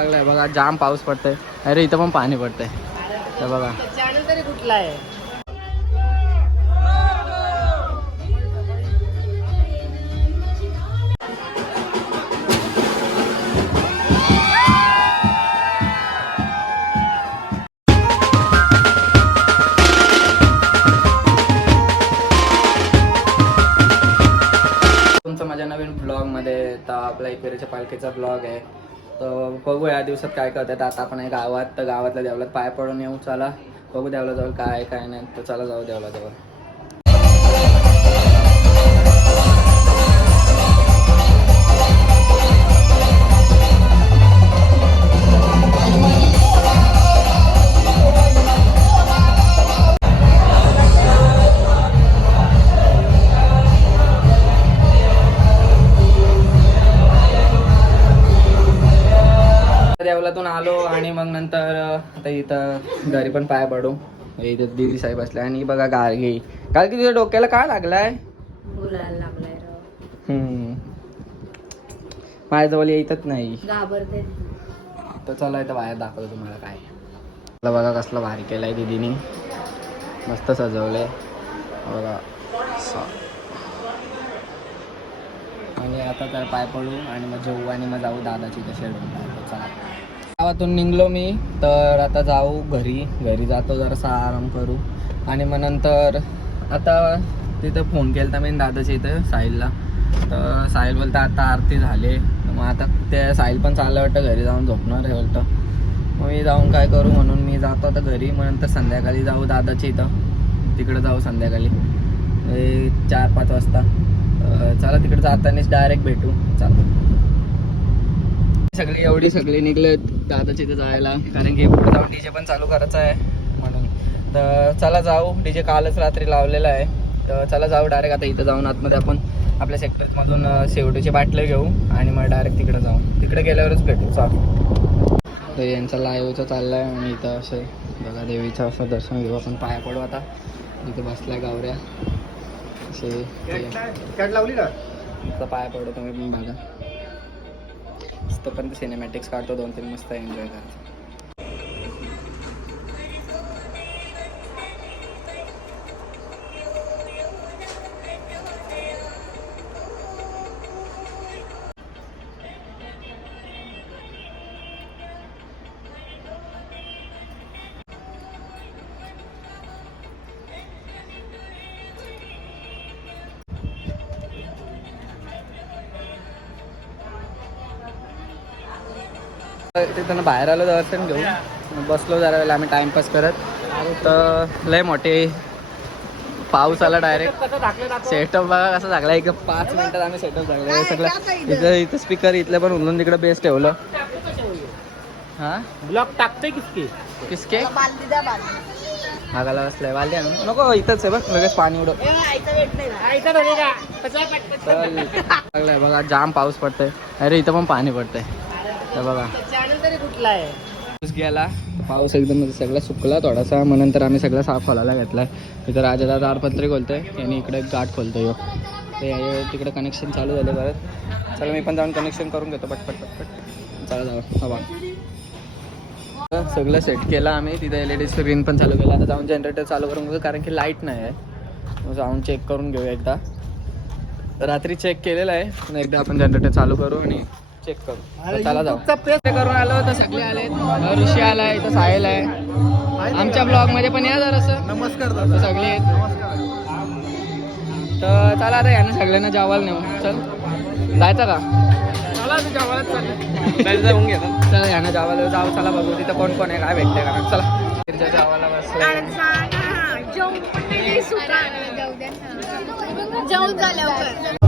लागलाय बघा, जाम पाऊस पडतोय. अरे इथं पण पाणी पडतंय तर बघा. चॅनल तरी कुठला आहे? तुमचं माझ्या नवीन ब्लॉगमध्ये. तर आपला एकेरीच्या पालखीचा ब्लॉग आहे. तर बघू या दिवसात काय करतात. आता आपण गावात, तर गावातल्या देवळात पाय पडून येऊ. चला बघू देवला जवळ काय आहे काय नाही. तर चला जाऊ देवला जवळ. देवलातून आलो आणि मग नंतर आता इथं घरी पण पाय पडू. इथं दीदी साहेब असले आणि बघा गार्गी. गार्गी तुझ्या डोक्याला काय लागलाय? बोलायला लागलाय राव. माझ्याजवळ येतच नाही. घाबरते. तर चला इथं बाहेर दाखवतो तुम्हाला काय. बघा कसलं भारी केलंय दीदीनी. मस्त सजवलंय बघा. आणि आता तर पाय पडू आणि मग जेवू आणि मग जाऊ दादाची इथं शेडून. चला गावातून निघलो मी. तर आता जाऊ घरी जातो, जरासा आराम करू. आणि मग नंतर आता तिथं फोन केला तर मी दादाच्या इथं साहिलला. तर साहिल बोलतं आता आरती झाले. मग आता ते साहिल पण चाललं वाटतं घरी जाऊन झोपणार आहे वाटतं. मग मी जाऊन काय करू म्हणून मी जातो आता घरी. मग नंतर संध्याकाळी जाऊ दादाच्या इथं. तिकडं जाऊ संध्याकाळी 4-5 वाजता. चला तिकडे जातानाच डायरेक्ट भेटू. चला सगळी निघले दादाच्या इथं जायला, कारण की पुढे जाऊन डीजे पण चालू करायचं आहे म्हणून. तर चला जाऊ. डीजे कालच रात्री लावलेला आहे. तर चला जाऊ डायरेक्ट आता इथं जाऊन आतमध्ये आपण आपल्या सेक्टरमधून शेवटीचे बाटले घेऊ आणि मग डायरेक्ट तिकडे जाऊ. तिकडे गेल्यावरच भेटू. चालू तर यांचा लाईव्हचा चालला आहे आणि इथं असं बघा देवीचं असं दर्शन घेऊ आपण. पाया पडू आता. इथे बसलाय गावऱ्या असे लावली ना. तर पाया पडू तुम्ही पण बघा. तोपर्यंत सिनेमॅटिक्स काढतो 2-3 मस्त एन्जॉय करायचं. तिथं बाहेर आलो दर्शन घेऊन बसलो जरा वेळेला आम्ही टाइमपास करत. तर लय मोठे पाऊस आला डायरेक्ट. सेटअप बघा कसं झाला. 5 मिनिटात आम्ही सेटअप झालं सगळं. इथं स्पीकर इथलं पण उलून तिकडे बेस्ट ठेवलं. हा ब्लॉग टाकतोय किसके मागाला बसलाय. वाले नको इथंच आहे बघ. लगेच पाणी उडत लागलाय बघा. जाम पाऊस पडतोय. अरे इथं पण पाणी पडतंय तर बघा. चॅनल तरी कुठला आहे? पाऊस गेला. पाऊस एकदम सगळा सुकला थोडासा. मग नंतर आम्ही सगळं साफ खोलायला घेतलाय. इथं राजाला तारपत्री खोलतोय आणि इकडे एक गाठ खोलतोय. ते तिकडे कनेक्शन चालू झाले परत. चला मी पण जाऊन कनेक्शन करून घेतो पटपट. चला जाऊ. हवा सगळं सेट केलं आम्ही. तिथे LED स्क्रीन पण चालू केला. आता जाऊन जनरेटर चालू करून घेऊ, कारण की लाईट नाही आहे. मग जाऊन चेक करून घेऊ एकदा. रात्री चेक केलेलं आहे पण एकदा आपण जनरेटर चालू करू आणि चेक करू. चला जाऊ. करून आलो तर सगळे आले. ऋषी आलाय, इथं साहिल आहे. आमच्या ब्लॉग मध्ये पण या जरासं. नमस्कार सगळे आहेत. तर चला आता यांना सगळ्यांना जेवायला नेऊ. चल जायचं का? चला यांना जेवायला जाऊ. चला बघू तिथं कोण कोण आहे काय भेटते का. चला जेवायला बसलं. जाऊन झाल्यावर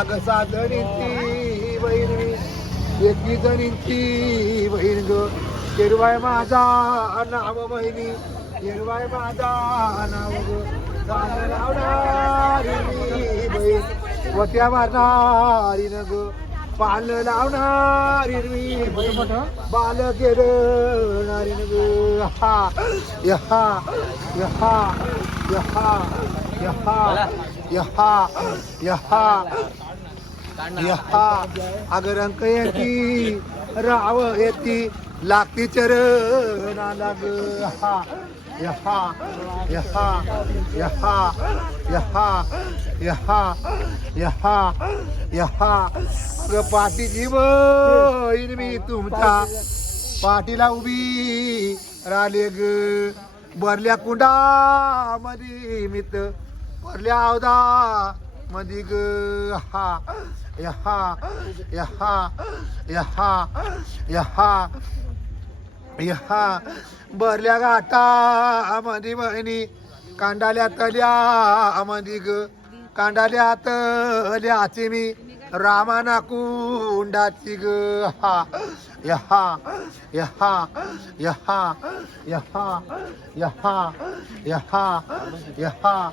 अग साजणीची बहीण मी एकी जणींची बहीण ग हिरवाय माझा नाव बहिणी हिरवाय माझा नाव ग गाणं लावणारी मी बहीण वट्या मारणारी न ग पाल लावणारी मी बहीण बाल गेरणारी न ग हा यहा यहा यहा यहा यहा यहा यहा अग रंक येती राव येती लागती चरणाला ग हा यहा यहा यहा यहा यहा यहा यहा अग पाठीची बहीण मी तुमच्या पाठीला उभी राहिले ग बरल्या कुंडा मधी मित बरल्या अवदा मधी ग हा यहा यहा यहा यहा यहा बरल्या घाटा मधी बहिणी कांडाल्या तल्या मधी ग कांडाल्या तल्याची मी रामाना कुंडाची ग हा यहा यहा यहा यहा यहा यहा यहा यहा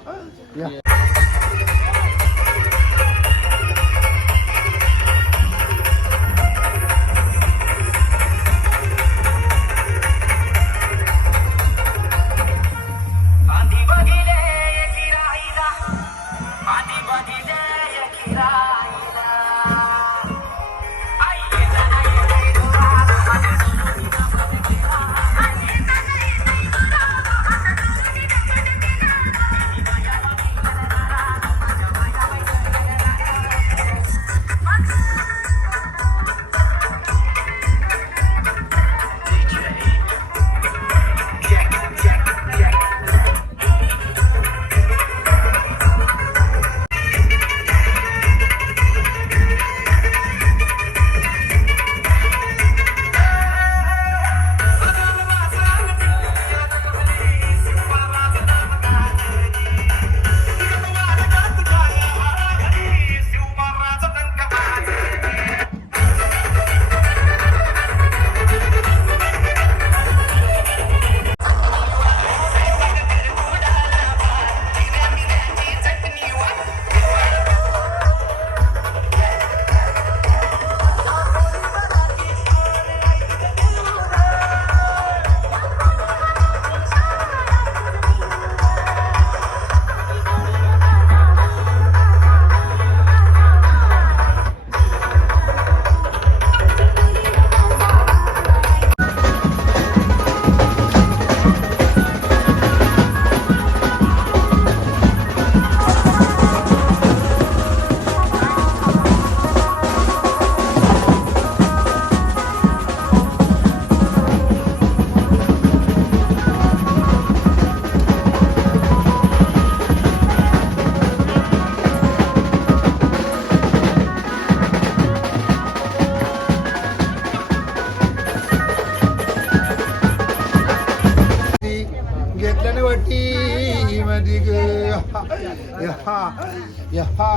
यहा यहा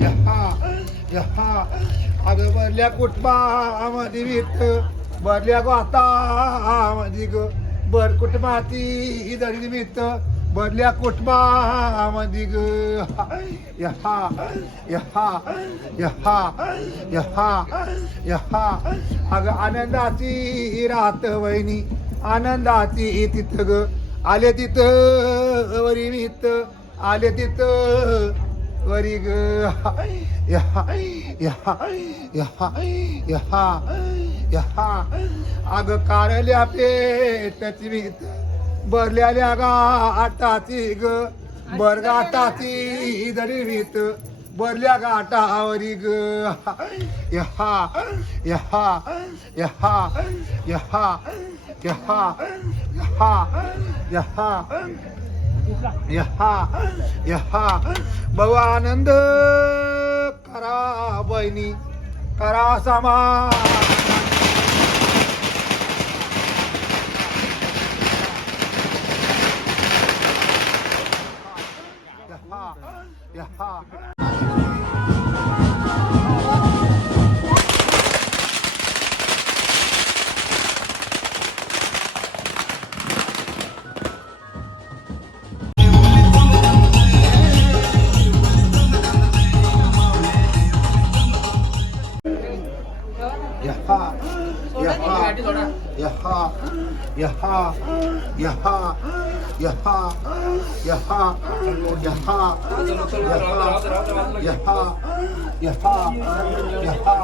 यहा यहा अगं बरल्या कुटुंबामध्ये वित बरल्या गोतामध्ये ग बर कुटुंबाती दरी निमित्त बरल्या कुटुंबामध्ये ग यहा यहा यहा यहा यहा अगं आनंदाची रात वहिनी आनंदाची तिथं ग आले तिथं वरी मित आले तिथं वरी ग यहा यहा यहा यहा यहा अग कारल्या पेटची मित बरल्याल्या गाठाची ग बरगाटाची दरी मित बरल्या गाठावरी ग यहा यहा यहा यहा यहा यहा यहा यहा यहा बहु आनंद करा बहिणी करा समा यहा यहा यहा यहा यहा यहा यहा यहा यहा यहा यहा यहा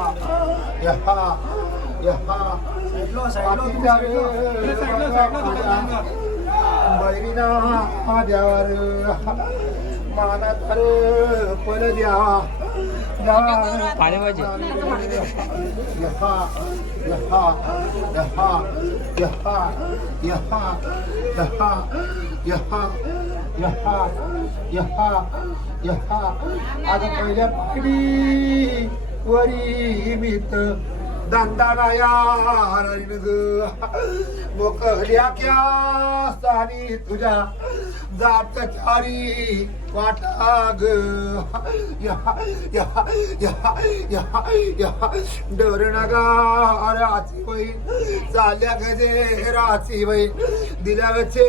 यहा यहा बैरीना द्यावर मानात पल द्यावा पाणी पाहिजे यहा यहा यहा यहा यहा यहा यहा यहा यहा यहा आज पहिल्या पाणी वरी मित दांदाना यार ग मोकल्या क्या सानी तुझ्या जात चारी वाटा ग यहा यहा यहा यहा यहा डर नगा राची बहीण चालल्या गजे राची बहीण दिल्या वचे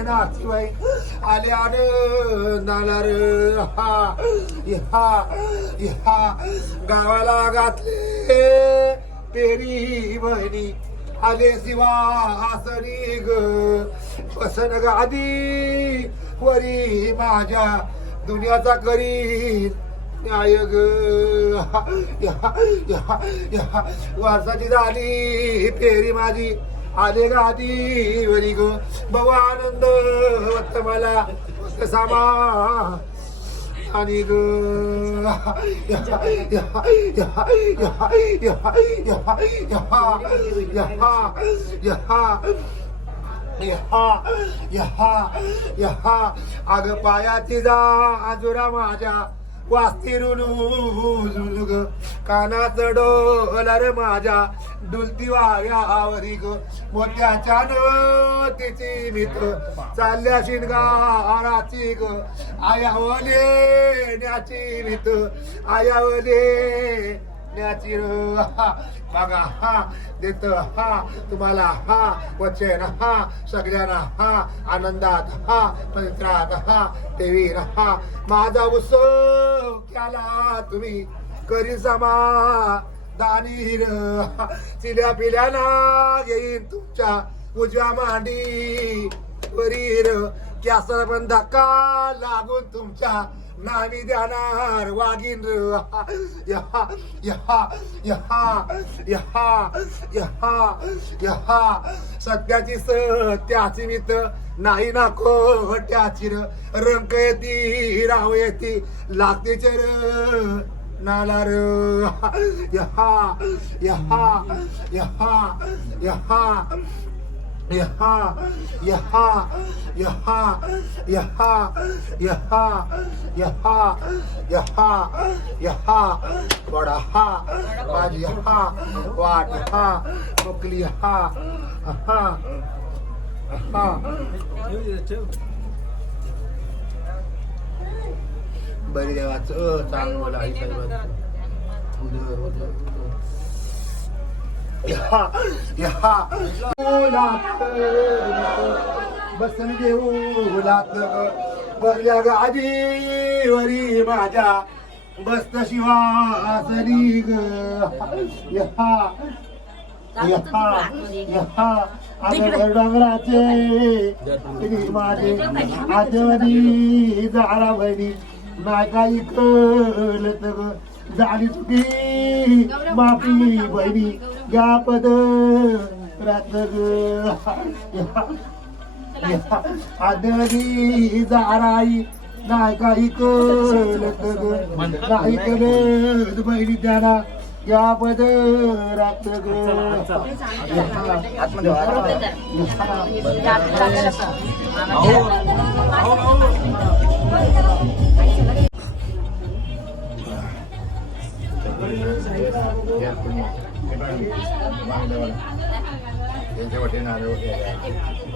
नाची बहीण आल्या नाला र हा यहा यहा गावाला घातले पेरी बहिणी आले शिवासनी ग पसन गादी वरी माझ्या दुनियाचा करी न्याय ग वारसाची झाली फेरी माझी आले गादी वरी ग बवा आनंद वत मला सामा आणि ग अग पायाची जा आजुरा माझ्या वास्ती रुलू ग कानाचं डोलर माझ्या डुलती वाऱ्यावरी ग मोत्याच्या तिची मित्र चालल्या शिनगाराची ग आयावले न्याची मित्र आयावले न्याची र बघा हा देत हा तुम्हाला हा वचन हा सगळ्यांना हा आनंदात हा पवित्रात हा देवीर हा माझा उत्सव केला तुम्ही करी समा दानीर चिल्या पिल्याना येईन तुमच्या उजव्या मांडी वरीर कॅसर पण धक्का लागून तुमच्या नामी द्यानार वागीन यहा यहा यहा यहा यहा यहा सत्याची सत्याची मित नाही ना खोट्याची रंक येती राव येती लागते चर नाला र यहा यहा यहा यहा यहा यहा यहा यहा यहा यहा यहा यहा वडा हा माझी हा वाट हा मोकली हा हा हा बरी देवाचं चांगलं आई यहा यहा बसन देऊलात बसल्या गादीवरी माझ्या बसत शिवासनी ग यहा यहा यहा आजवर डोंगराचे माझे आजवरी जारा बहिणी नाही काही कळत ग झाली चुकी माफी बहिणी या पद रात्र आदरी जाराई नाही काही कळत नाही कळत बहिणी त्यांना या पद रात्र त्यांच्या वाटेने